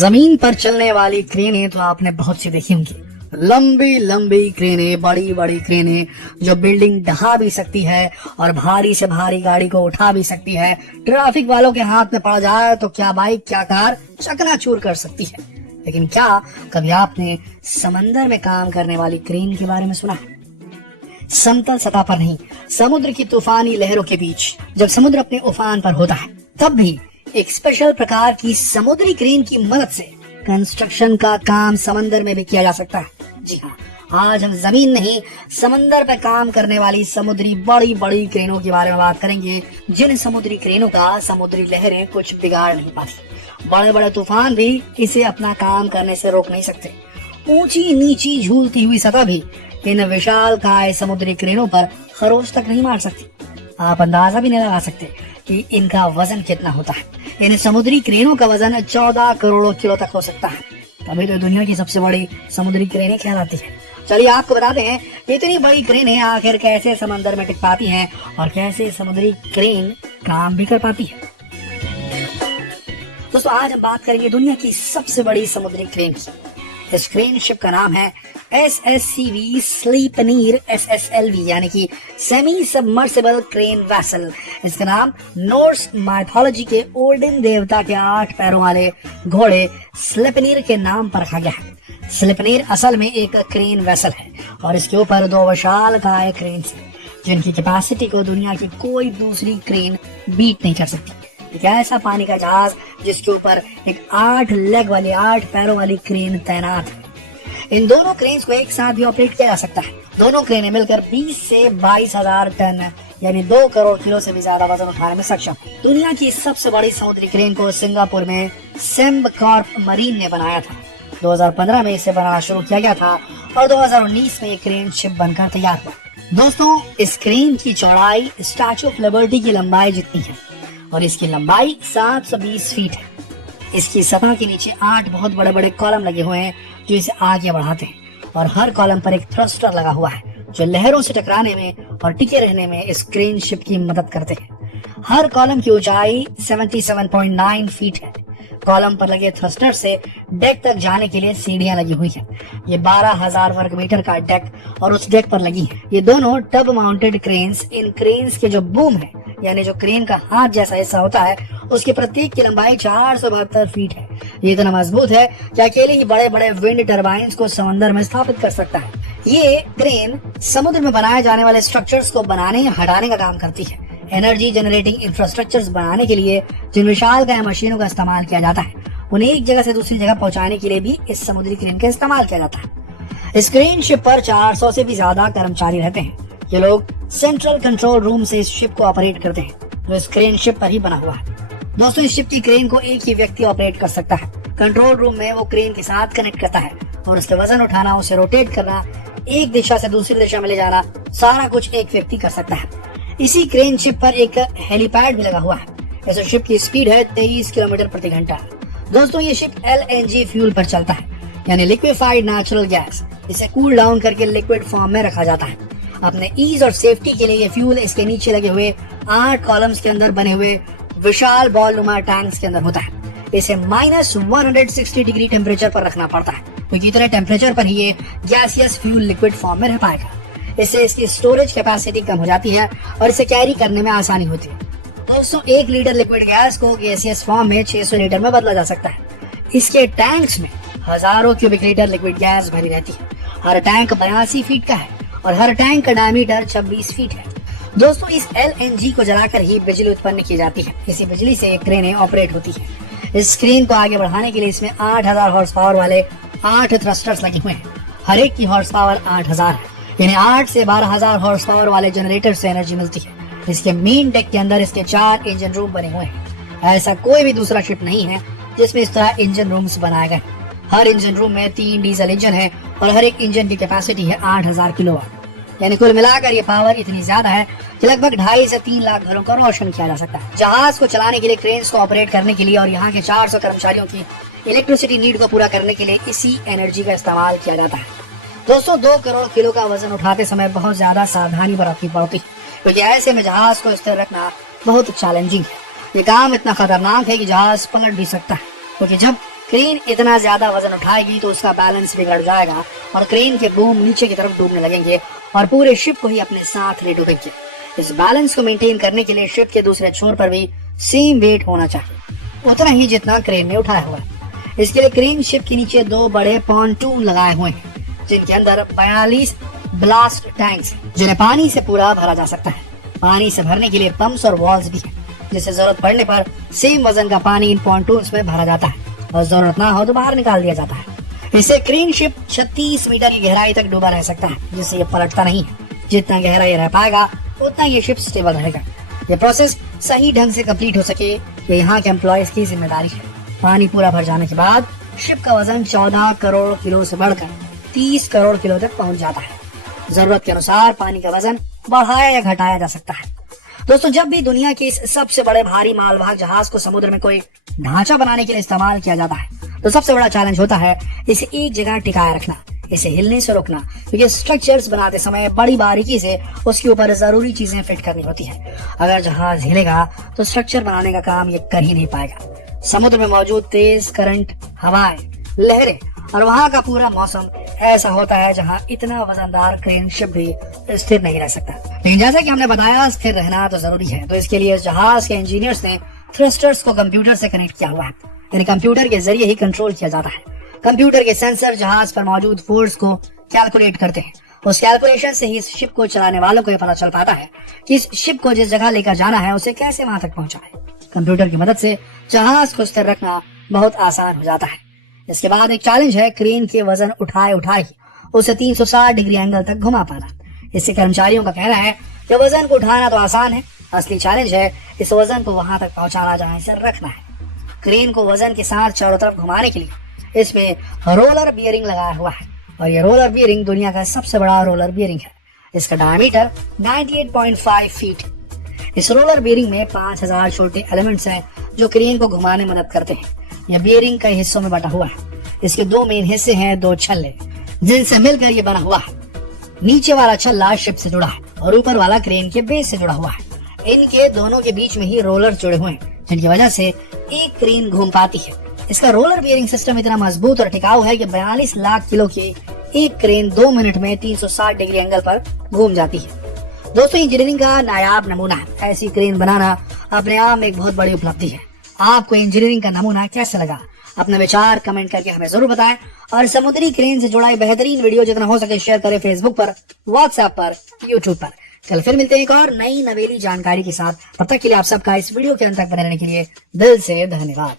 जमीन पर चलने वाली क्रेनें तो आपने बहुत सी देखी होंगी। लंबी लंबी क्रेनें, बड़ी बड़ी क्रेनें जो बिल्डिंग ढहा भी सकती है और भारी से भारी गाड़ी को उठा भी सकती है। ट्रैफिक वालों के हाथ में पड़ जाए तो क्या बाइक क्या कार चकनाचूर कर सकती है। लेकिन क्या कभी आपने समंदर में काम करने वाली क्रेन के बारे में सुना है? समतल सतह पर नहीं, समुद्र की तूफानी लहरों के बीच जब समुद्र अपने उफान पर होता है, तब भी एक स्पेशल प्रकार की समुद्री क्रेन की मदद से कंस्ट्रक्शन का काम समंदर में भी किया जा सकता है। जी हाँ, आज हम जमीन नहीं, समंदर पर काम करने वाली समुद्री बड़ी बड़ी क्रेनों के बारे में बात करेंगे, जिन समुद्री क्रेनों का समुद्री लहरें कुछ बिगाड़ नहीं पाती। बड़े बड़े तूफान भी इसे अपना काम करने से रोक नहीं सकते। ऊंची नीची झूलती हुई सतह भी इन विशालकाय समुद्री क्रेनों पर खरोच तक नहीं मार सकती। आप अंदाजा भी नहीं लगा सकते कि इनका वजन कितना होता है। इन समुद्री क्रेनों का वजन 14 करोड़ किलो तक हो सकता है। तभी तो दुनिया की सबसे बड़ी समुद्री क्रेनें कहलाती है। चलिए आपको बताते हैं इतनी बड़ी क्रेनें आखिर कैसे समंदर में टिक पाती हैं और कैसे समुद्री क्रेन काम भी कर पाती है। दोस्तों, आज हम बात करेंगे दुनिया की सबसे बड़ी समुद्री क्रेन की। इस क्रेन शिप का नाम है SSCV स्लीपनीर SSLV, यानी कि सेमी सबमर्सिबल क्रेन वेसल। इसका नाम नॉर्स माइथोलॉजी के ओल्डन देवता के 8 पैरों वाले घोड़े स्लीपनीर के नाम पर रखा गया है। स्लीपनीर असल में एक क्रेन वेसल है और इसके ऊपर 2 विशालकाय क्रेन हैं, जिनकी कैपेसिटी को दुनिया की कोई दूसरी क्रेन बीट नहीं कर सकती। एक ऐसा पानी का जहाज जिसके ऊपर एक 8 लेग वाली 8 पैरों वाली क्रेन तैनात है। इन दोनों क्रेन्स को एक साथ भी ऑपरेट किया जा सकता है। दोनों क्रेनें मिलकर 20 से 22,000 टन यानी 2 करोड़ किलो से भी ज्यादा वजन उठाने में सक्षम है। दुनिया की सबसे बड़ी समुद्री क्रेन को सिंगापुर में सेम्बकॉर्प मरीन ने बनाया था। 2015 में इसे बनाना शुरू किया गया था और 2019 में ये क्रेन शिप बनकर तैयार हुआ। दोस्तों, इस क्रेन की चौड़ाई स्टैचू ऑफ लिबर्टी की लंबाई जितनी है और इसकी लंबाई 720 फीट है। इसकी सतह के नीचे 8 बहुत बड़े बड़े कॉलम लगे हुए हैं जो इसे आगे बढ़ाते हैं और हर कॉलम पर एक थ्रस्टर लगा हुआ है जो लहरों से टकराने में और टिके रहने में इस क्रेन शिप की मदद करते हैं। हर कॉलम की ऊंचाई 77.9 फीट है। कॉलम पर लगे थ्रस्टर से डेक तक जाने के लिए सीढ़ियां लगी हुई हैं। ये 12,000 वर्ग मीटर का डेक और उस डेक पर लगी है। ये दोनों टब माउंटेड क्रेन्स, इन क्रेन्स के जो बूम है यानी जो क्रेन का हाथ जैसा हिस्सा होता है, उसके प्रत्येक की लंबाई 472 फीट है। ये इतना मजबूत है कि अकेले ही बड़े बड़े विंड टर्बाइन्स को समंदर में स्थापित कर सकता है। ये क्रेन समुद्र में बनाए जाने वाले स्ट्रक्चर्स को बनाने या हटाने का काम करती है। एनर्जी जनरेटिंग इंफ्रास्ट्रक्चर्स बनाने के लिए जिन विशालकाय मशीनों का इस्तेमाल किया जाता है, उन्हें एक जगह से दूसरी जगह पहुंचाने के लिए भी इस समुद्री क्रेन का इस्तेमाल किया जाता है। इस क्रेन शिप पर 400 से भी ज्यादा कर्मचारी रहते हैं। ये लोग सेंट्रल कंट्रोल रूम से इस शिप को ऑपरेट करते हैं जो इस क्रेन शिप पर ही बना हुआ है। दोस्तों, इस शिप की क्रेन को एक ही व्यक्ति ऑपरेट कर सकता है। कंट्रोल रूम में वो क्रेन के साथ कनेक्ट करता है और उसके वजन उठाना, उसे रोटेट करना, एक दिशा से दूसरी दिशा में ले जाना, सारा कुछ एक व्यक्ति कर सकता है। इसी क्रेन शिप पर एक हेलीपैड भी लगा हुआ है। इस शिप की स्पीड है 23 किलोमीटर प्रति घंटा। दोस्तों, ये शिप LNG फ्यूल पर चलता है यानी लिक्विफाइड नेचुरल गैस। इसे कूल डाउन करके लिक्विड फॉर्म में रखा जाता है। अपने ईज और सेफ्टी के लिए ये फ्यूल इसके नीचे लगे हुए 8 कॉलम्स के अंदर बने हुए विशाल बॉल नुमा टैंक्स के अंदर होता है। इसे -160 डिग्री टेम्परेचर पर रखना पड़ता है क्योंकि इतने टेम्परेचर पर ही ये गैसियस फ्यूल लिक्विड फॉर्म में रह पाएगा। इससे इसकी स्टोरेज कैपेसिटी कम हो जाती है और इसे कैरी करने में आसानी होती है। दोस्तों, 1 लीटर लिक्विड गैस को गैसियस फॉर्म में 600 लीटर में बदला जा सकता है। इसके टैंक्स में हजारों क्यूबिक लीटर लिक्विड गैस भरी रहती है। हर टैंक 82 फीट का है और हर टैंक का डायमीटर 26 फीट है। दोस्तों, इस LNG को जलाकर ही बिजली उत्पन्न की जाती है। इसी बिजली से क्रेनें ऑपरेट होती है। इस क्रेन को आगे बढ़ाने के लिए इसमें 8000 हॉर्स पावर वाले 8 थ्रस्टर्स लगे हुए हैं। हर एक की हॉर्स पावर 8000 है, यानी 8 से 12,000 हॉर्स पावर वाले जनरेटर से एनर्जी मिलती है। इसके मेन डेक के अंदर इसके 4 इंजन रूम बने हुए हैं। ऐसा कोई भी दूसरा शिप नहीं है जिसमें इस तरह इंजन रूम्स बनाए गए। हर इंजन रूम में 3 डीजल इंजन है और हर एक इंजन की कैपेसिटी है 8000 किलोवाट। यानी कुल मिलाकर ये पावर इतनी ज्यादा है कि लगभग 2.5 से 3 लाख घरों का रोशन किया जा सकता है। जहाज को चलाने के लिए, क्रेन्स को ऑपरेट करने के लिए और यहाँ के 400 कर्मचारियों की इलेक्ट्रिसिटी नीड को पूरा करने के लिए इसी एनर्जी का इस्तेमाल किया जाता है। दोस्तों, 2 करोड़ किलो का वजन उठाते समय बहुत ज्यादा सावधानी बरतनी पड़ती है क्योंकि ऐसे में जहाज को स्थिर रखना बहुत चैलेंजिंग है। ये काम इतना खतरनाक है कि जहाज पलट भी सकता है क्योंकि जब क्रेन इतना ज्यादा वजन उठाएगी तो उसका बैलेंस बिगड़ जाएगा और क्रेन के बूम नीचे की तरफ डूबने लगेंगे और पूरे शिप को ही अपने साथ ले डूबेंगे। इस बैलेंस को मेंटेन करने के लिए शिप के दूसरे छोर पर भी सेम वेट होना चाहिए, उतना ही जितना क्रेन ने उठाया हुआ है। इसके लिए क्रेन शिप के नीचे 2 बड़े पॉन्टून लगाए हुए हैं, जिनके अंदर 42 ब्लास्ट टैंक्स, जिन्हें पानी से पूरा भरा जा सकता है। पानी से भरने के लिए पंप्स और वॉल्व्स भी हैं, जिससे जरूरत पड़ने पर सेम वजन का पानी इन पॉन्टून्स में भरा जाता है और जरूरत ना हो तो बाहर निकाल दिया जाता है। इससे क्रेन शिप 36 मीटर की गहराई तक डूबा रह सकता है, जिससे ये पलटता नहीं है। जितना गहरा ये रह पाएगा उतना ये शिप स्टेबल रहेगा। ये प्रोसेस सही ढंग से कंप्लीट हो सके ये यहाँ के एम्प्लॉयज की जिम्मेदारी है। पानी पूरा भर जाने के बाद शिप का वजन 14 करोड़ किलो से बढ़कर 30 करोड़ किलो तक पहुंच जाता है। जरूरत के अनुसार पानी का वजन बढ़ाया या घटाया जा सकता है। दोस्तों, जब भी दुनिया के इस सबसे बड़े भारी मालवाहक जहाज को समुद्र में कोई ढांचा बनाने के लिए इस्तेमाल किया जाता है तो सबसे बड़ा चैलेंज होता है इसे एक जगह टिकाए रखना, इसे हिलने से रोकना, क्योंकि स्ट्रक्चर्स बनाते समय बड़ी बारीकी से उसके ऊपर जरूरी चीजें फिट करनी होती है। अगर जहाज हिलेगा तो स्ट्रक्चर बनाने का काम ये कर ही नहीं पाएगा। समुद्र में मौजूद तेज करंट, हवाएं, लहरें और वहाँ का पूरा मौसम ऐसा होता है जहाँ इतना वजनदार क्रेन शिप भी स्थिर नहीं रह सकता। लेकिन जैसा कि हमने बताया, स्थिर रहना तो जरूरी है, तो इसके लिए जहाज के इंजीनियर्स ने थ्रस्टर्स को कंप्यूटर से कनेक्ट किया हुआ है। यानी कंप्यूटर के जरिए ही कंट्रोल किया जाता है। कंप्यूटर के सेंसर जहाज पर मौजूद फोर्स को कैलकुलेट करते हैं। उस कैलकुलेशन से ही इस शिप को चलाने वालों को यह पता चल पाता है कि इस शिप को जिस जगह लेकर जाना है उसे कैसे वहां तक पहुंचाए। कंप्यूटर की मदद से जहाज को स्थिर रखना बहुत आसान हो जाता है। इसके बाद एक चैलेंज है क्रेन के वजन उठाए उसे 360 डिग्री एंगल तक घुमा पाना। इससे कर्मचारियों का कहना है कि वजन को उठाना तो आसान है, असली चैलेंज है इस वजन को वहां तक पहुंचाना जहां इसे रखना है। क्रेन को वजन के साथ चारों तरफ घुमाने के लिए इसमें रोलर बियरिंग लगाया हुआ है और ये रोलर बियरिंग दुनिया का सबसे बड़ा रोलर बियरिंग है। इसका डायमीटर 98.5 फीट। इस रोलर बियरिंग में 5000 छोटे एलिमेंट्स हैं जो क्रेन को घुमाने में मदद करते हैं। यह बियरिंग कई हिस्सों में बटा हुआ है। इसके 2 मेन हिस्से हैं, 2 छल्ले जिनसे मिलकर ये बना हुआ है। नीचे वाला छल्ला शिप से जुड़ा है और ऊपर वाला क्रेन के बेस से जुड़ा हुआ है। इनके दोनों के बीच में ही रोलर जुड़े हुए हैं, जिनकी वजह से एक क्रेन घूम पाती है। इसका रोलर बियरिंग सिस्टम इतना मजबूत और टिकाऊ है कि 42 लाख किलो की एक क्रेन 2 मिनट में 360 डिग्री एंगल पर घूम जाती है। दोस्तों, इंजीनियरिंग का नायाब नमूना है। ऐसी क्रेन बनाना अपने आप में एक बहुत बड़ी उपलब्धि है। आपको इंजीनियरिंग का नमूना कैसा लगा? अपना विचार कमेंट करके हमें जरूर बताएं और समुद्री क्रेन से जुड़ा बेहतरीन वीडियो जितना हो सके शेयर करें फेसबुक पर, व्हाट्सएप पर, यूट्यूब पर। कल फिर मिलते हैं एक और नई नवेली जानकारी के साथ। तब तक के लिए आप सबका इस वीडियो के अंत तक बने रहने के लिए दिल से धन्यवाद।